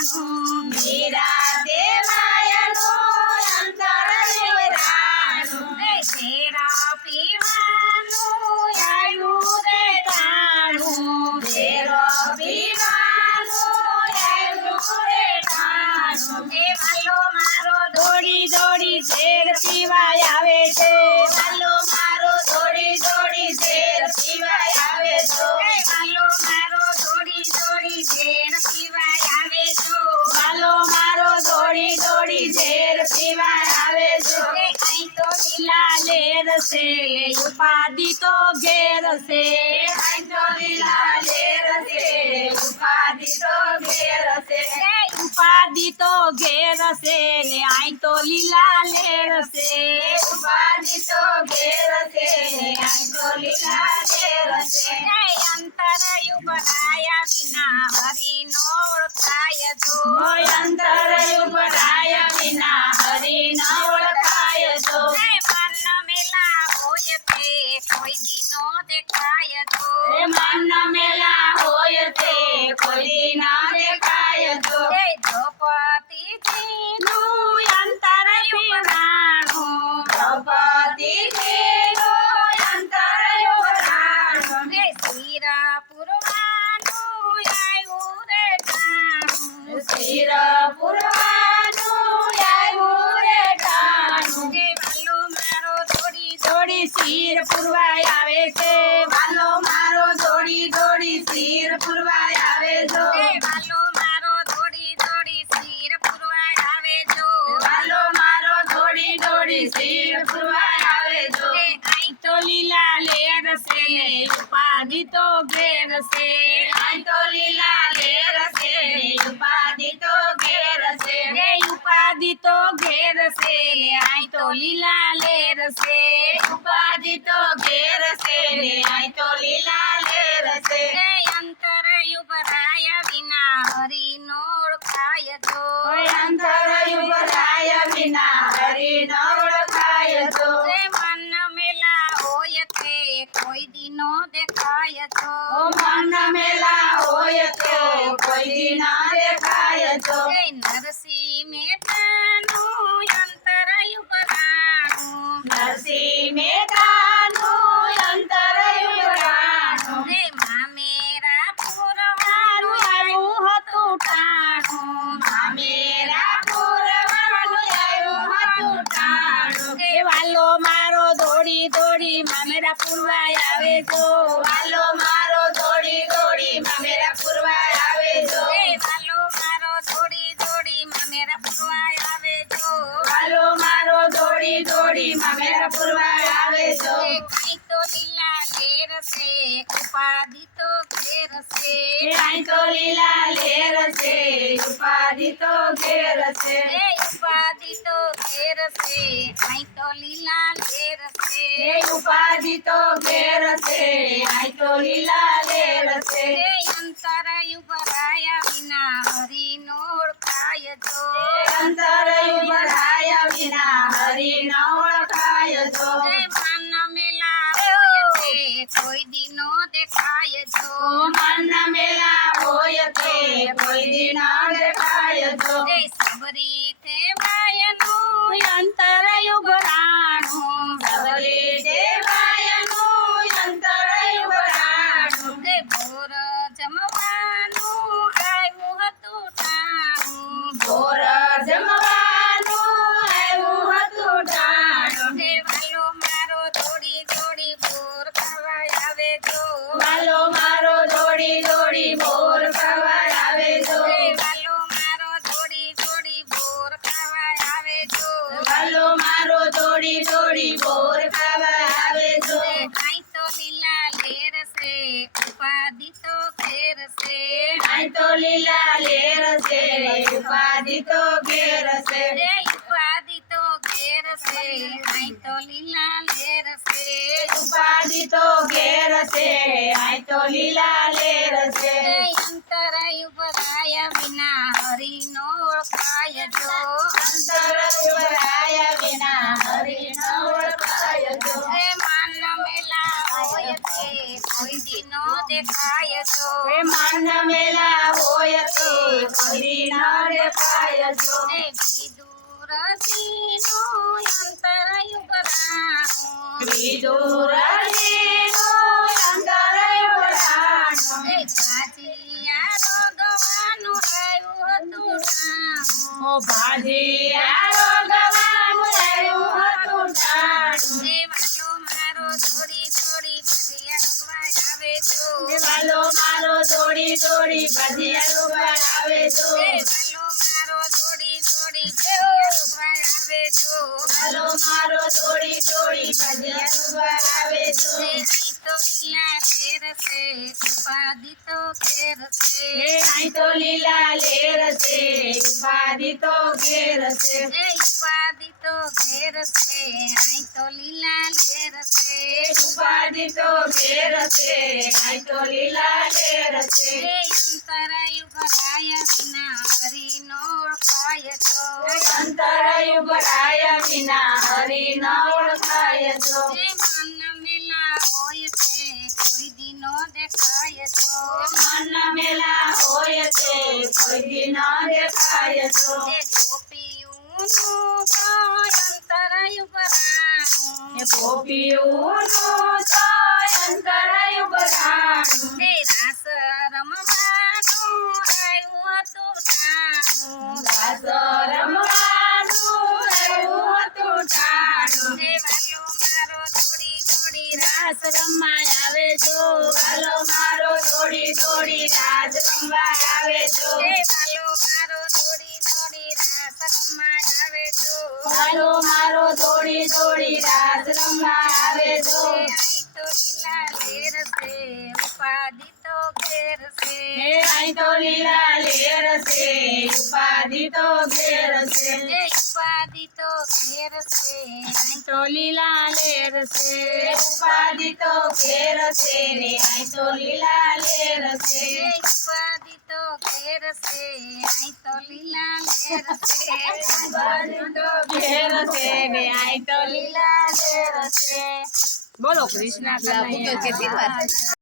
પીવાનું મીરા દેવાયનું અંતર વિવરાણું ઘેરા પીવાનું આવ્યું રે ટાણું ઘેરો પીવાનું આવ્યું રે ટાણું એ વાલો મારો દોડી દોડી ઝેર પીવાય આવે છે વાલો મારો દોડી દોડી ઝેર પીવાય આવે છો એ વાલો મારો દોડી દોડી ઝેર પીવાય આવે છો વાલો મારો દોડી દોડી ઝેર પીવાય આવે છો એ અહીં તો લીલા લેર છે ઉપાધિ તો ઘેર છે આઈ તો લીલા લેર છે ઉપાધિ તો ઘેર છે એ ઉપાધિ તો ઘેર છે ને અહીં તો લીલા લેર છે ઉપાધિ તો ઘેર છે આઈ તો લીલા લેર છે એ અંતર યુગરાયા વિના હરિનો ઓળખાય જો અંતર ઉપરાય વિના હરિ ન ઓળખાય છો એ મન મેલા હોય તે કોઈ દીનો દેખાય તો મન મેલા હોય તે કોઈ ના દેખાય તો એ દ્રૌપદીજીનું અંતર પીવડાણું દ્રૌપદીજીનું અંતર યુવરાણું એ શિરા પુરવાનું આવ્યું રે ટાણું શિર પુરવાનું આવ્યું રે ટાણું એ વાલો મારો દોડી દોડી શિર પુરવાય આવે છે વાલો મારો દોડી દોડી શિર પુરવાય આવે છો એ વાલો મારો દોડી દોડી શિર પુરવાય આવે જો વાલો મારો દોડી દોડી શિર પુરવાય આવે છો એ આઈ તો લીલા લેર છે ને ઉપાધિ તો ઘેર છે આઈ તો લીલા લેર છે ઉપાધિ તો ઘેર છે એ ઉપાધિ તો ઘેર છે આઈ તો લીલા લેર છે ઉપાધિ તો ઘેર છે આઈ તો લીલા લેર છે એ અંતર યુગરાયા વિના હરિનો ઓળખાય તો અંતર યુવરાય વિના હરિ ન ઓળખાય તો એ મન મેલા હોય તે કોઈ દીનો દેખાય તો મન મેલા હોય તો કોઈ દી ના દેખાય તો એ નરસિંહ મહેતાનું અંતર યુગરાણું નરસિંહ મહેતાનું અંતર યુવરાણું એ મામેરા પુરવાનું આવ્યું હતું ટાણું મામેરા પુરવાનું આવ્યું હતું ટાણું એ વાલો મારો દોડી દોડી મામેરા પુરવાય આવે તો વાલો મારો દોડી દોડી મામેરા પુરવાય આવે છો એ વાલો મારો દોડી દોડી મામેરા પુરવાય આવે તો વાલો મારો દોડી દોડી મામેરા પુરવાય આવે છો એ કાંઈ તો લીલા લેર છે ઉપાધિ તો ઘેર છે આઈ તો લીલા લેર છે ઉપાધિ તો ઘેર છે એ ઉપાધિ તો ઘેર છે કાંઈ તો લીલા લેર છે ઉપાધિ તો ઘેર છે આઈ તો લીલા લેર છે એ અંતર યુગરાયા વિના હરિનો ઓળખાય જો અંતર ઉભરાય વિના હરિ ન ઓળખાય તો એ મન મેલા હોય તે કોઈ દીનો દેખાય જો મન મેલા હોય તે કોઈ દી ના દેખાય તો એ સબરી તે માયનું અંતર યુગરાણું સબરી દેવાયનું અંતર ઉભરાણું એ ભોર જમવાનું આવ્યું હતું ટાણું ભોર જમવાનું આવ્યું હતું ટાણું એ વાલો મારો દોડી દોડી ભોર ખાવાય આવે જો વાલો મારો દોડી દોડી બોર ખાવાય આવે છો એ વાલો મારો દોડી દોડી ભોર ખાવાય આવે જો વાલો મારો દોડી દોડી બોર ખાવાય આવે છો એ કાંઈ તો લીલા લેર છે ઉપાધિ તો ઘેર છે આઈ તો લીલા લેર છે ઉપાધિ તો ઘેર છે એ ઉપાધિ તો ઘેર છે કાંઈ તો લીલા લેર છે ઉપાધિ તો ઘેર છે આઈ તો લીલા લેર છે એ અંતર યુગરાયા વિના હરિનો ઓળખાય જો અંતર ઉભરાય વિના હરિ ન ઓળખાય તો એ માન મેલા હોય તે કોઈ દીનો દેખાય જો મન મેલા હોય તો કોઈ દી ના છો એ વિદુરજીનું અંતરયું પરાણું વિદુરજીનું અંતરયું પરાણું એ ભાજિયા રોગવાનું આવ્યું હતું ટાણું ઓ ભાજિયા રોગવાનું આવ્યું હતું ટાણું એ વાલો મારો થોડી થોડી ભજીયા રોગવા આવે તો વાલો મારો દોડી દોડી ભજીયા રોગવા આવે તો એ વાલો મારો થોડી થોડી ભજીયા રોગવા આવે તો વાલો મારો દોડી દોડી ભજીયા રોગવા આવે તો એ અહીં તો લીલા ઘેર છે ઉપાધિ તો ઘેર છે એ અહીં તો લીલા લેર છે ઉપાધિ તો ઘેર છે એ ઉપાધિ તો ઘેર છે અહીં તો લીલા ઘેર છે ઉપાધિ તો ઘેર છે અહીં તો લીલા લેર છે એ અંતરાયું ભરાયા વિના હરિનો ઓળખાય તો અંતરાયું ભરાયા વિના હરી ન ઓળખાય તો એ મન મેલા હોય છે કોઈ દી નો દેખાય તો મન મેલા હોય છે કોઈ દી ન દેખાય તો એ ગોપીઓનું તો અંતરાયું ભરાણું ગોપીઓનું તો અંતરાયું ભરાણું એ રાસ રમવાનું આવ્યું હતું ટાણું રાસ રમવાનું એવું હતું ટાણું એ વાલો મારો થોડી થોડી રાસ રમવા આવે જો વાલો મારો દોડી દોડી રાજ રમવા આવે તો એ વાલો મારો થોડી થોડી રાસ રમવા આવે જો વાલો મારો દોડી દોડી રાજ રમવા આવે તો એ અહીં તો લીલા લેર છે ઉપાધિ તો ઘેર છે એ અહીં તો લીલા લેર છે ઉપાધિ તો ઘેર છે એ ઉપાધિ તો ઘેર છે અહીં તો લીલા લેર છે ઉપાધિ તો ઘેર છે ને અહીં તો લીલા લેર છે એ ઉપાધિ તો ઘેર છે અહીં તો લીલા લેર છે ઉપાધિ તો ઘેર છે ને અહીં તો લીલા લેર છે બોલો કૃષ્ણ કનૈયા